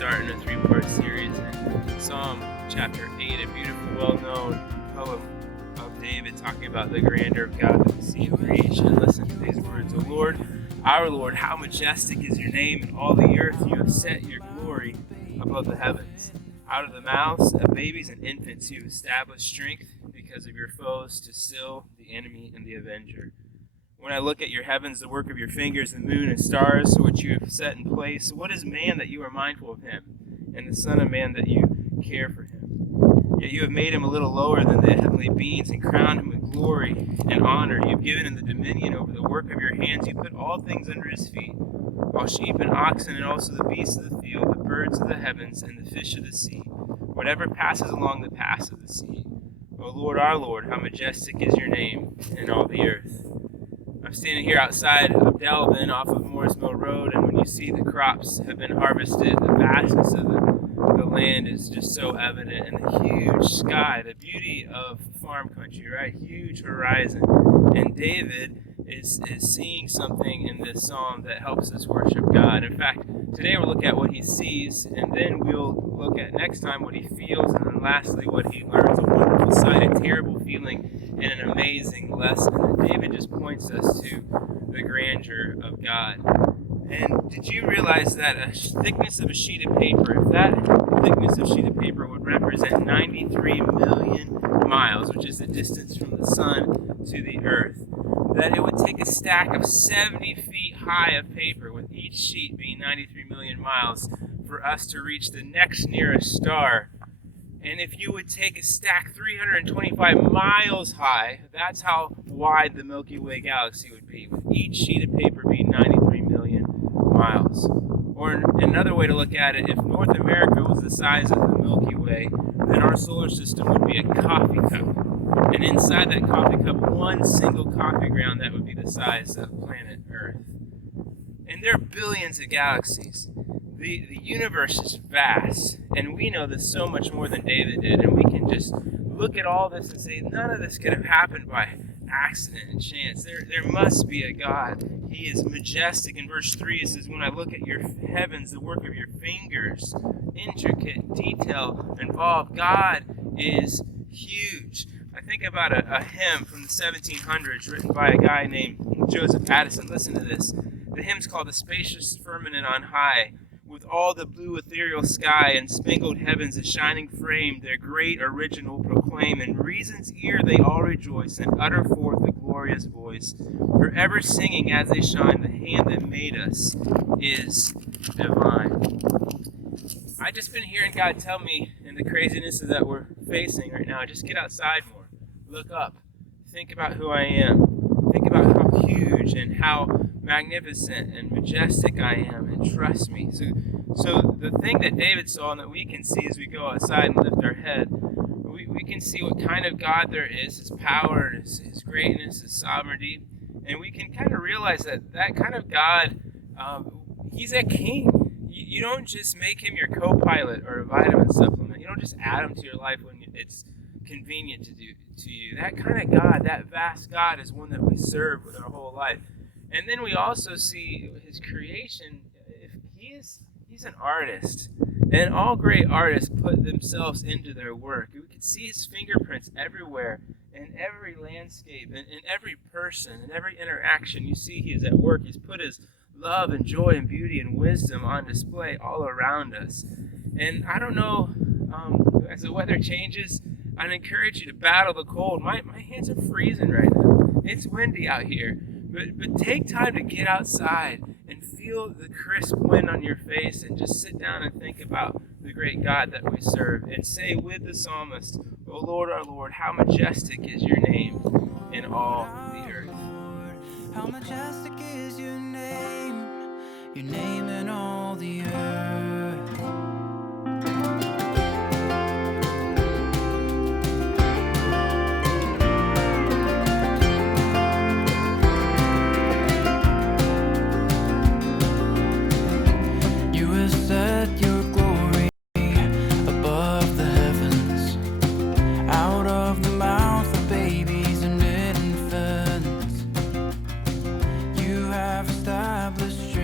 starting a three-part series in Psalm chapter 8, a beautiful, well-known poem of David talking about the grandeur of God that we see in creation. Listen to these words. O Lord, our Lord, how majestic is your name in all the earth. You have set your glory above the heavens. Out of the mouths of babies and infants you have established strength because of your foes to still the enemy and the avenger. When I look at your heavens, the work of your fingers, the moon and stars, which you have set in place, what is man that you are mindful of him, and the son of man that you care for him? Yet you have made him a little lower than the heavenly beings and crowned him with glory and honor. You have given him the dominion over the work of your hands. You put all things under his feet, all sheep and oxen, and also the beasts of the field, the birds of the heavens, and the fish of the sea, whatever passes along the paths of the sea. O Lord, our Lord, how majestic is your name in all the earth. I'm standing here outside of Delvin off of Morris Mill Road, and when you see the crops have been harvested, the vastness of the land is just so evident, and the huge sky, the beauty of farm country, right? Huge horizon. And David is seeing something in this psalm that helps us worship God. In fact, today we'll look at what he sees, and then we'll look at next time what he feels, and then lastly what he learns. A wonderful sight, a terrible feeling, and an amazing lesson. And David just points us to the grandeur of God. And did you realize that a thickness of a sheet of paper, if that thickness of sheet of paper would represent 93 million miles, which is the distance from the sun to the earth, that it would take a stack of 70 feet high of paper, with each sheet being 93 million miles, for us to reach the next nearest star. And if you would take a stack 325 miles high, that's how wide the Milky Way galaxy would be, with each sheet of paper being 93 million miles. Or another way to look at it, if North America was the size of the Milky Way, then our solar system would be a coffee cup. And inside that coffee cup, one single coffee ground, that would be the size of planet Earth. And there are billions of galaxies. The universe is vast, and we know this so much more than David did, and we can just look at all this and say, none of this could have happened by accident and chance. There must be a God. He is majestic. In verse 3 it says, when I look at your heavens, the work of your fingers, intricate, detail involved, God is huge. I think about a hymn from the 1700s written by a guy named Joseph Addison. Listen to this. The hymn's called The Spacious Firmament on High. With all the blue ethereal sky and spangled heavens a shining frame, their great original proclaim. In reason's ear they all rejoice and utter forth a glorious voice, forever singing as they shine, the hand that made us is divine. I just been hearing God tell me in the craziness that we're facing right now, just get outside more, look up, think about who I am, think about how huge and how magnificent and majestic I am, and trust me. So the thing that David saw and that we can see as we go outside and lift our head, we can see what kind of God there is, his power, his greatness, his sovereignty, and we can kind of realize that kind of God, he's a king. You don't just make him your co-pilot or a vitamin supplement. You don't just add him to your life when it's convenient to you. That kind of God, that vast God, is one that we serve with our whole life. And then we also see his creation. He's an artist, and all great artists put themselves into their work. We can see his fingerprints everywhere, in every landscape, in every person, in every interaction. You see he is at work. He's put his love and joy and beauty and wisdom on display all around us. And I don't know, as the weather changes, I'd encourage you to battle the cold. My hands are freezing right now. It's windy out here. But take time to get outside and feel the crisp wind on your face, and just sit down and think about the great God that we serve, and say with the psalmist, O Lord, our Lord, how majestic is your name in all the earth. How majestic is your name in all the earth. Established